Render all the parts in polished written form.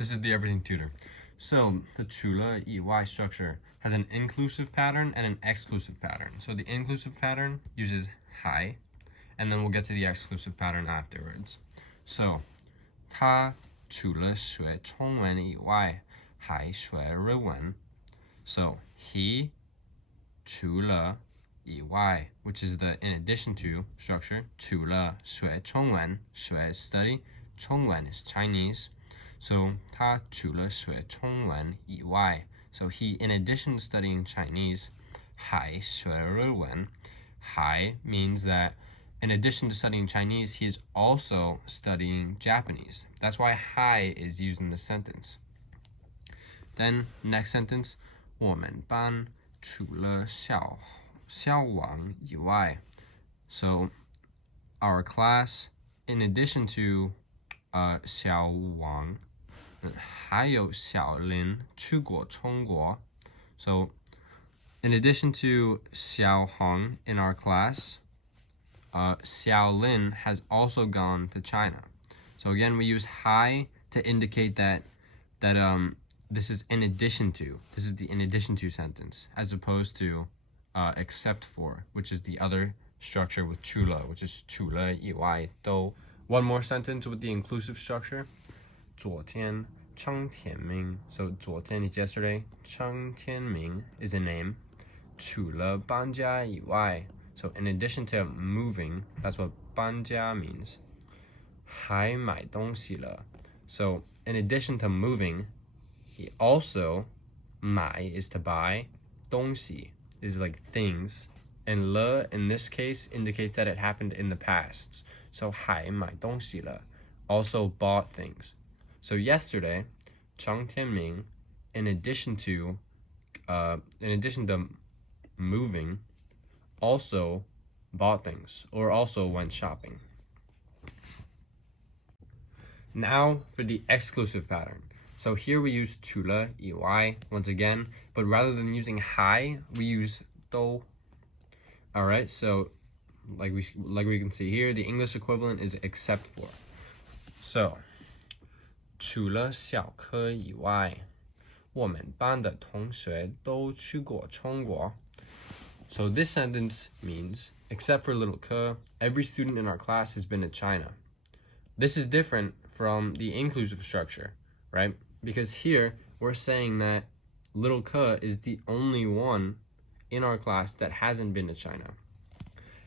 This is the everything tutor. So the 除了以外 structure has an inclusive pattern and an exclusive pattern. So the inclusive pattern uses 还, and then we'll get to the exclusive pattern afterwards. So 他除了学中文以外还学日文. So he 除了以外, which is the in addition to structure. 除了学中文, 学 study, 中文 is Chinese. So 他除了学中文以外, so he, in addition to studying Chinese, 还学日文. 还 means that in addition to studying Chinese, he is also studying Japanese. That's why 还 is used in the sentence. Then next sentence, 我们班除了小王以外. So our class, in addition to 小王, 还有小林出国中国. So in addition to 小红 in our class, Xiao Lin has also gone to China. So again, we use 还 to indicate that this is in addition to. This is the in addition to sentence, as opposed to except for, which is the other structure with 除了, which is 除了以外都. One more sentence with the inclusive structure. 昨天张天明. So 昨天 is yesterday. 张天明 is a name. 除了搬家以外. So in addition to moving, that's what 搬家 means. 还买东西了. So in addition to moving, he also 买 is to buy, 东西 is like things, and 了 in this case indicates that it happened in the past. So 还买东西了 also bought things. So yesterday, 张天明, in addition to moving, also bought things or also went shopping. Now for the exclusive pattern. So here we use 除了以外 once again, but rather than using 还, we use 都. All right, so like we can see here, the English equivalent is except for. So 除了小科以外，我们班的同学都去过中国. So this sentence means, except for little Ke, every student in our class has been to China. This is different from the inclusive structure, right? Because here we're saying that little Ke is the only one in our class that hasn't been to China.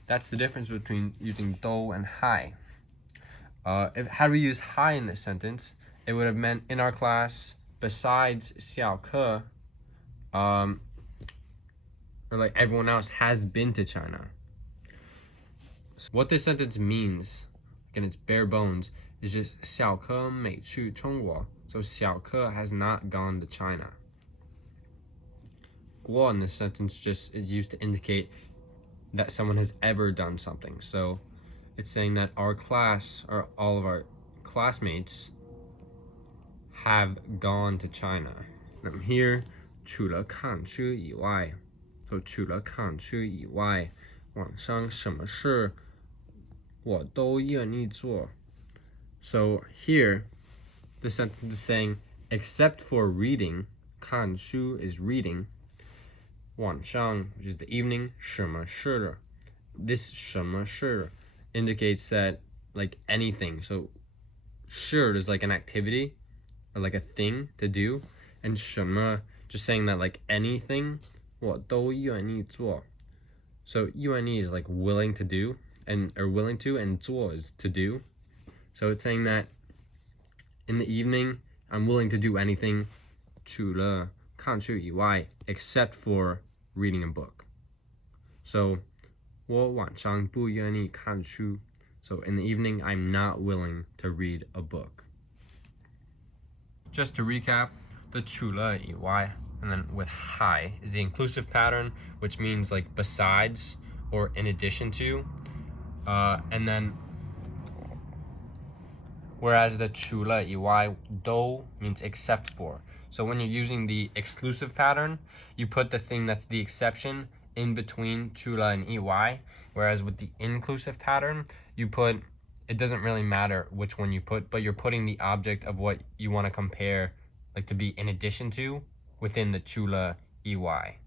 That's the difference between using do and hai. Had we used hai in this sentence, it would have meant in our class, besides Xiao Ke, or like everyone else has been to China. So what this sentence means, again, it's bare bones, is just 小柯没去中国. So 小柯 has not gone to China. 国 in this sentence just is used to indicate that someone has ever done something. So it's saying that our class, or all of our classmates, have gone to China. And here, 除了看书以外. So 除了看书以外，晚上什么事我都愿意做. So here, the sentence is saying, except for reading, 看书 is reading, 晚上, which is the evening, 什么事, this 什么事 indicates that, like, anything. So 事 is like an activity, or like a thing to do, and 什么 just saying that, like, anything, 我都愿意做. So 愿意 is like willing to do, or willing to, and 做 is to do. So it's saying that in the evening, I'm willing to do anything 除了看书以外, except for reading a book. So 我晚上不愿意看书. So in the evening, I'm not willing to read a book. Just to recap, the 除了以外, and then with 还 is the inclusive pattern, which means like besides or in addition to. And then whereas the 除了以外 do means except for. So when you're using the exclusive pattern, you put the thing that's the exception in between 除了and 以外, whereas with the inclusive pattern, you put it doesn't really matter which one you put, but you're putting the object of what you want to compare, like to be in addition to, within the chula EY.